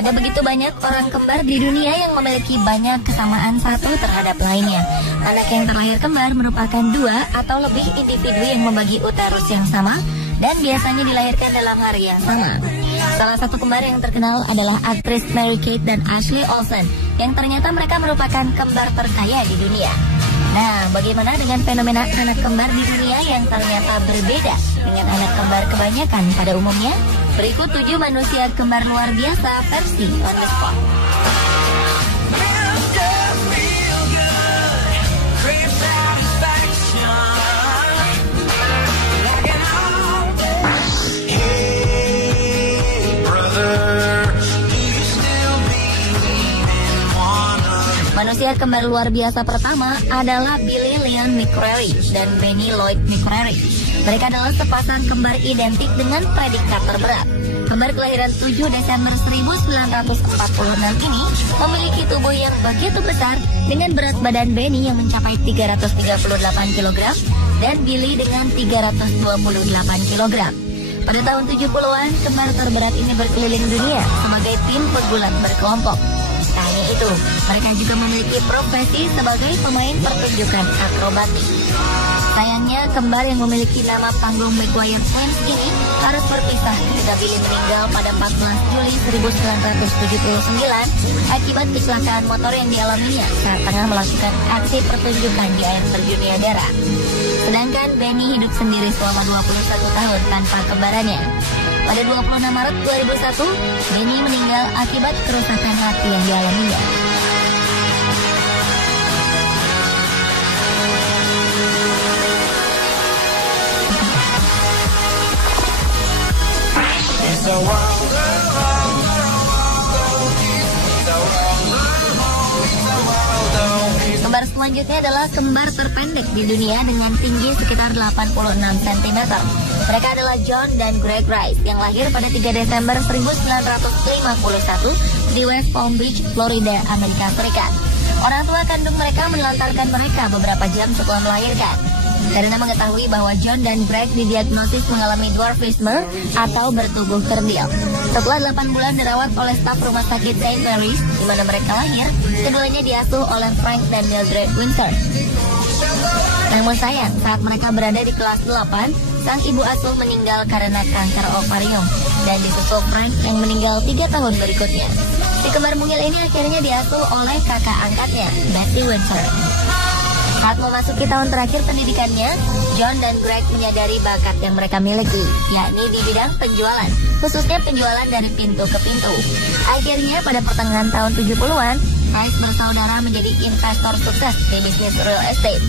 Ada begitu banyak orang kembar di dunia yang memiliki banyak kesamaan satu terhadap lainnya. Anak yang terlahir kembar merupakan dua atau lebih individu yang membagi uterus yang sama dan biasanya dilahirkan dalam hari yang sama. Salah satu kembar yang terkenal adalah aktris Mary-Kate dan Ashley Olsen, yang ternyata mereka merupakan kembar terkaya di dunia. Nah, bagaimana dengan fenomena anak kembar di dunia yang ternyata berbeda dengan anak kembar kebanyakan pada umumnya? Berikut 7 manusia kembar luar biasa versi On The Spot. Manusia kembar luar biasa pertama adalah Billy Leon McCreary dan Benny Lloyd McCreary. Mereka adalah sepasang kembar identik dengan predikat terberat. Kembar kelahiran 7 Desember 1946 ini memiliki tubuh yang begitu besar dengan berat badan Benny yang mencapai 338 kg dan Billy dengan 328 kg. Pada tahun 70-an, kembar terberat ini berkeliling dunia sebagai tim pegulat berkelompok. Tak hanya itu, mereka juga memiliki profesi sebagai pemain pertunjukan akrobatik. Sayangnya, kembar yang memiliki nama panggung McGuire Twins ini harus berpisah ketika Billy meninggal pada 14 Juli 1979 akibat kecelakaan motor yang dialaminya saat tengah melakukan aksi pertunjukan di air terjun Niagara. Sedangkan Benny hidup sendiri selama 21 tahun tanpa kembarannya. Pada 26 Maret 2001, Benny meninggal akibat kerusakan hati yang dialaminya. Kembar selanjutnya adalah kembar terpendek di dunia dengan tinggi sekitar 86 cm. Mereka adalah John dan Greg Rice yang lahir pada 3 Desember 1951 di West Palm Beach, Florida, Amerika Serikat. Orang tua kandung mereka menelantarkan mereka beberapa jam setelah melahirkan. Karena mengetahui bahwa John dan Greg didiagnosis mengalami dwarfisme atau bertubuh kerdil. Setelah 8 bulan dirawat oleh staf rumah sakit St. Mary's di mana mereka lahir, keduanya diasuh oleh Frank dan Mildred Winter. Namun sayang, saat mereka berada di kelas 8, sang ibu asuh meninggal karena kanker ovarium dan disusul Frank yang meninggal 3 tahun berikutnya. Si kembar mungil ini akhirnya diasuh oleh kakak angkatnya, Betty Winter. Saat memasuki tahun terakhir pendidikannya, John dan Greg menyadari bakat yang mereka miliki, yakni di bidang penjualan, khususnya penjualan dari pintu ke pintu. Akhirnya pada pertengahan tahun 70-an, Rice bersaudara menjadi investor sukses di bisnis real estate.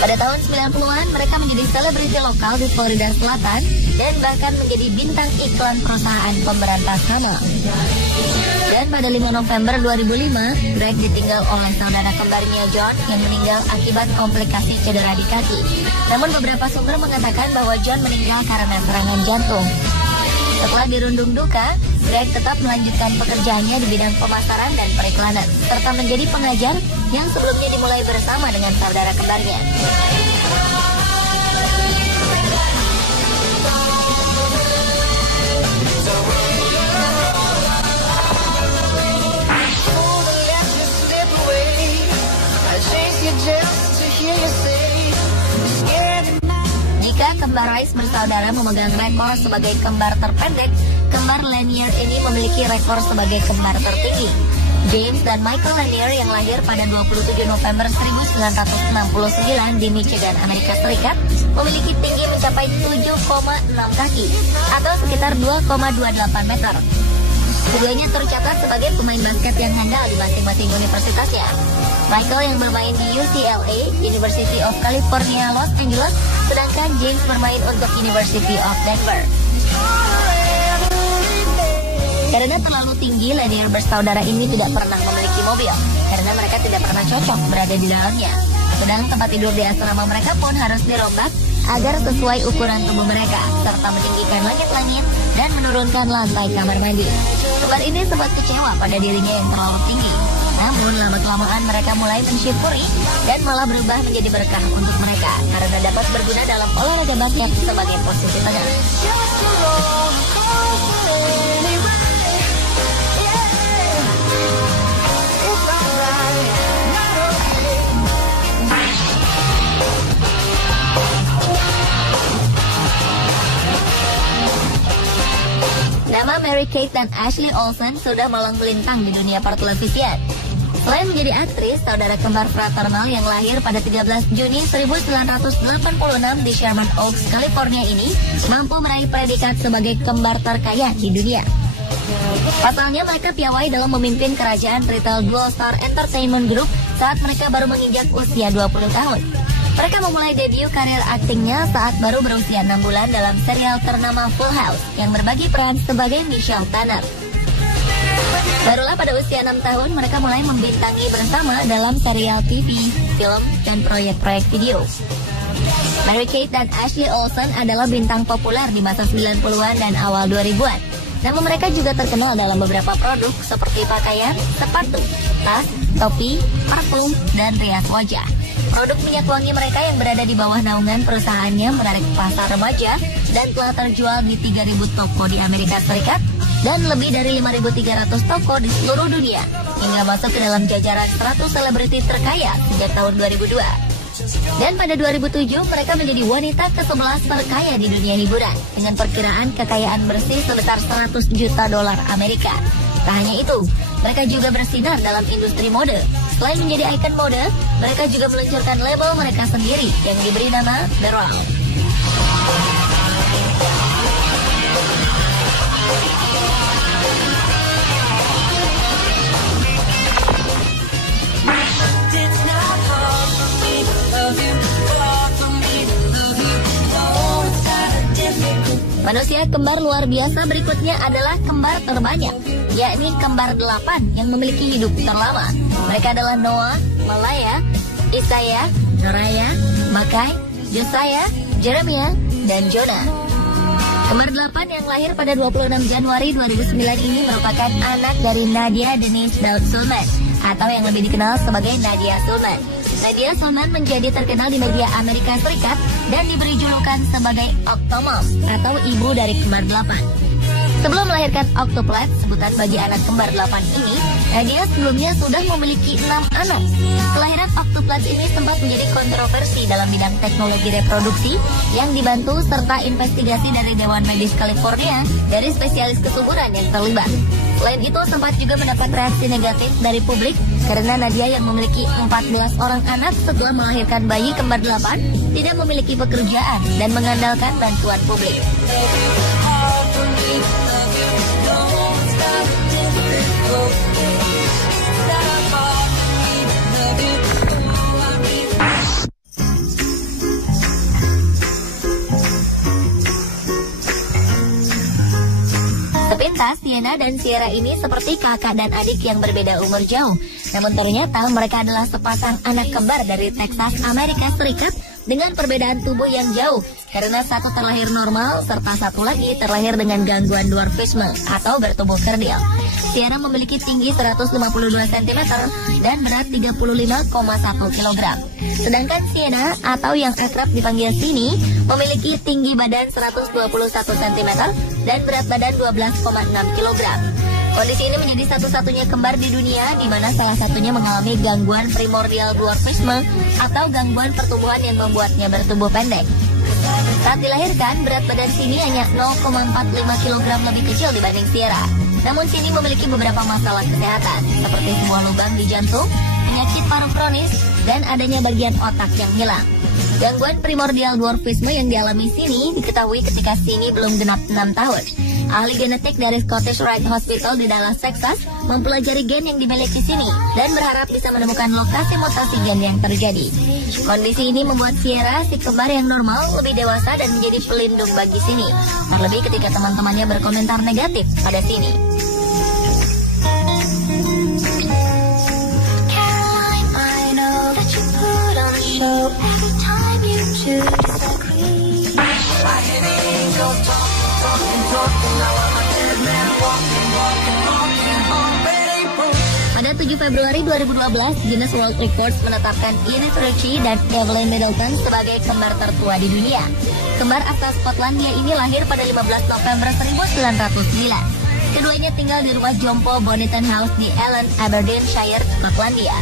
Pada tahun 90-an, mereka menjadi selebriti lokal di Florida Selatan dan bahkan menjadi bintang iklan perusahaan pemberantas hama. Dan pada 5 November 2005, Greg ditinggal oleh saudara kembarnya John yang meninggal akibat komplikasi cedera di kaki. Namun beberapa sumber mengatakan bahwa John meninggal karena serangan jantung. Setelah dirundung duka, Greg tetap melanjutkan pekerjaannya di bidang pemasaran dan periklanan, serta menjadi pengajar yang sebelumnya dimulai bersama dengan saudara kembarnya. Jika kembar Rice bersaudara memegang rekor sebagai kembar terpendek, kembar Lanier ini memiliki rekor sebagai kembar tertinggi. James dan Michael Lanier yang lahir pada 27 November 1969 di Michigan, Amerika Serikat, memiliki tinggi mencapai 7,6 kaki atau sekitar 2,28 meter. Keduanya tercatat sebagai pemain basket yang handal di masing-masing universitasnya. Michael yang bermain di UCLA, University of California, Los Angeles, sedangkan James bermain untuk University of Denver. Karena terlalu tinggi, Lanier bersaudara ini tidak pernah memiliki mobil, karena mereka tidak pernah cocok berada di dalamnya. Sedang tempat tidur di asrama mereka pun harus dirombak agar sesuai ukuran tubuh mereka, serta meninggikan langit-langit dan menurunkan lantai kamar mandi. Kembar ini sempat kecewa pada dirinya yang terlalu tinggi. Namun lama-kelamaan mereka mulai mensyukuri dan malah berubah menjadi berkah untuk mereka karena dapat berguna dalam olahraga basket sebagai posisi tengah. Nama Mary-Kate dan Ashley Olsen sudah malang melintang di dunia pertelevisian. Selain menjadi aktris, saudara kembar fraternal yang lahir pada 13 Juni 1986 di Sherman Oaks, California ini mampu meraih predikat sebagai kembar terkaya di dunia. Pasalnya mereka piawai dalam memimpin kerajaan retail Dual Star Entertainment Group saat mereka baru menginjak usia 20 tahun. Mereka memulai debut karir aktingnya saat baru berusia 6 bulan dalam serial ternama Full House yang berbagi peran sebagai Michelle Tanner. Barulah pada usia 6 tahun mereka mulai membintangi bersama dalam serial TV, film, dan proyek-proyek video. Mary-Kate dan Ashley Olsen adalah bintang populer di masa 90-an dan awal 2000-an. Namun mereka juga terkenal dalam beberapa produk seperti pakaian, sepatu, tas, topi, parfum, dan rias wajah. Produk minyak wangi mereka yang berada di bawah naungan perusahaannya menarik pasar remaja dan telah terjual di 3.000 toko di Amerika Serikat dan lebih dari 5.300 toko di seluruh dunia hingga masuk ke dalam jajaran 100 selebriti terkaya sejak tahun 2002. Dan pada 2007 mereka menjadi wanita ke-11 terkaya di dunia hiburan dengan perkiraan kekayaan bersih sebesar 100 juta dolar Amerika. Tak hanya itu, mereka juga bersinar dalam industri mode. Selain menjadi ikon mode, mereka juga meluncurkan label mereka sendiri yang diberi nama The Round. Manusia kembar luar biasa berikutnya adalah kembar terbanyak, yakni kembar 8 yang memiliki hidup terlama. Mereka adalah Noah, Malaya, Isaiah, Noraya, Makai, Josiah, Jeremiah, dan Jonah. Kembar 8 yang lahir pada 26 Januari 2009 ini merupakan anak dari Nadia Denise Daud Sulman, atau yang lebih dikenal sebagai Nadia Sulman. Nadia Sulman menjadi terkenal di media Amerika Serikat dan diberi julukan sebagai Octomom atau ibu dari kembar 8. Sebelum melahirkan Octoplet, sebutan bagi anak kembar 8 ini, Nadia sebelumnya sudah memiliki 6 anak. Kelahiran Octoplet ini sempat menjadi kontroversi dalam bidang teknologi reproduksi yang dibantu serta investigasi dari Dewan Medis California dari spesialis kesuburan yang terlibat. Selain itu sempat juga mendapat reaksi negatif dari publik karena Nadia yang memiliki 14 orang anak setelah melahirkan bayi kembar 8 tidak memiliki pekerjaan dan mengandalkan bantuan publik. Sepintas, Sienna dan Sierra ini seperti kakak dan adik yang berbeda umur jauh. Namun ternyata mereka adalah sepasang anak kembar dari Texas, Amerika Serikat dengan perbedaan tubuh yang jauh karena satu terlahir normal serta satu lagi terlahir dengan gangguan dwarfisme atau bertubuh kerdil. Sierra memiliki tinggi 152 cm dan berat 35,1 kg. Sedangkan Sienna atau yang akrab dipanggil Sini memiliki tinggi badan 121 cm dan berat badan 12,6 kg. Kondisi ini menjadi satu-satunya kembar di dunia di mana salah satunya mengalami gangguan primordial dwarfisme atau gangguan pertumbuhan yang membuatnya bertubuh pendek. Saat dilahirkan, berat badan Sini hanya 0,45 kg lebih kecil dibanding Sierra. Namun Sini memiliki beberapa masalah kesehatan seperti sebuah lubang di jantung, penyakit paru kronis, dan adanya bagian otak yang hilang. Gangguan primordial dwarfisme yang dialami Sini diketahui ketika Sini belum genap 6 tahun. Ahli genetik dari Scottish Rite Hospital di Dallas, Texas mempelajari gen yang dimiliki Sini dan berharap bisa menemukan lokasi mutasi gen yang terjadi. Kondisi ini membuat Sierra, si kembar yang normal, lebih dewasa dan menjadi pelindung bagi Sini. Terlebih ketika teman-temannya berkomentar negatif pada Sini. Pada 7 Februari 2012, Guinness World Records menetapkan Edith Ritchie dan Evelyn Middleton sebagai kembar tertua di dunia. Kembar asal Skotlandia ini lahir pada 15 November 1909. Keduanya tinggal di rumah jompo Bonington House di Ellen, Aberdeenshire, Skotlandia.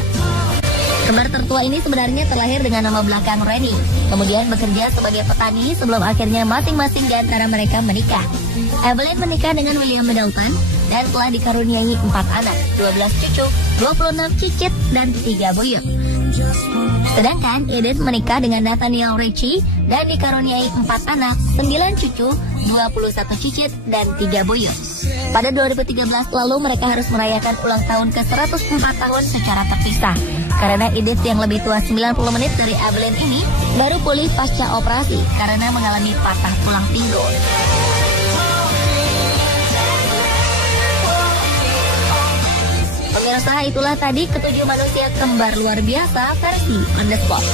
Kembar tertua ini sebenarnya terlahir dengan nama belakang Rennie, kemudian bekerja sebagai petani sebelum akhirnya masing-masing di antara mereka menikah. Evelyn menikah dengan William Middleton dan telah dikaruniai 4 anak, 12 cucu, 26 cicit, dan 3 buyut. Sedangkan Edith menikah dengan Nathaniel Ritchie dan dikaruniai 4 anak, 9 cucu, 21 cicit, dan 3 buyut. Pada 2013 lalu mereka harus merayakan ulang tahun ke-104 tahun secara terpisah, karena Edith yang lebih tua 90 menit dari Evelyn ini baru pulih pasca operasi karena mengalami patah tulang pinggul. Pemirsa, itulah tadi ketujuh manusia kembar luar biasa versi On The Spot.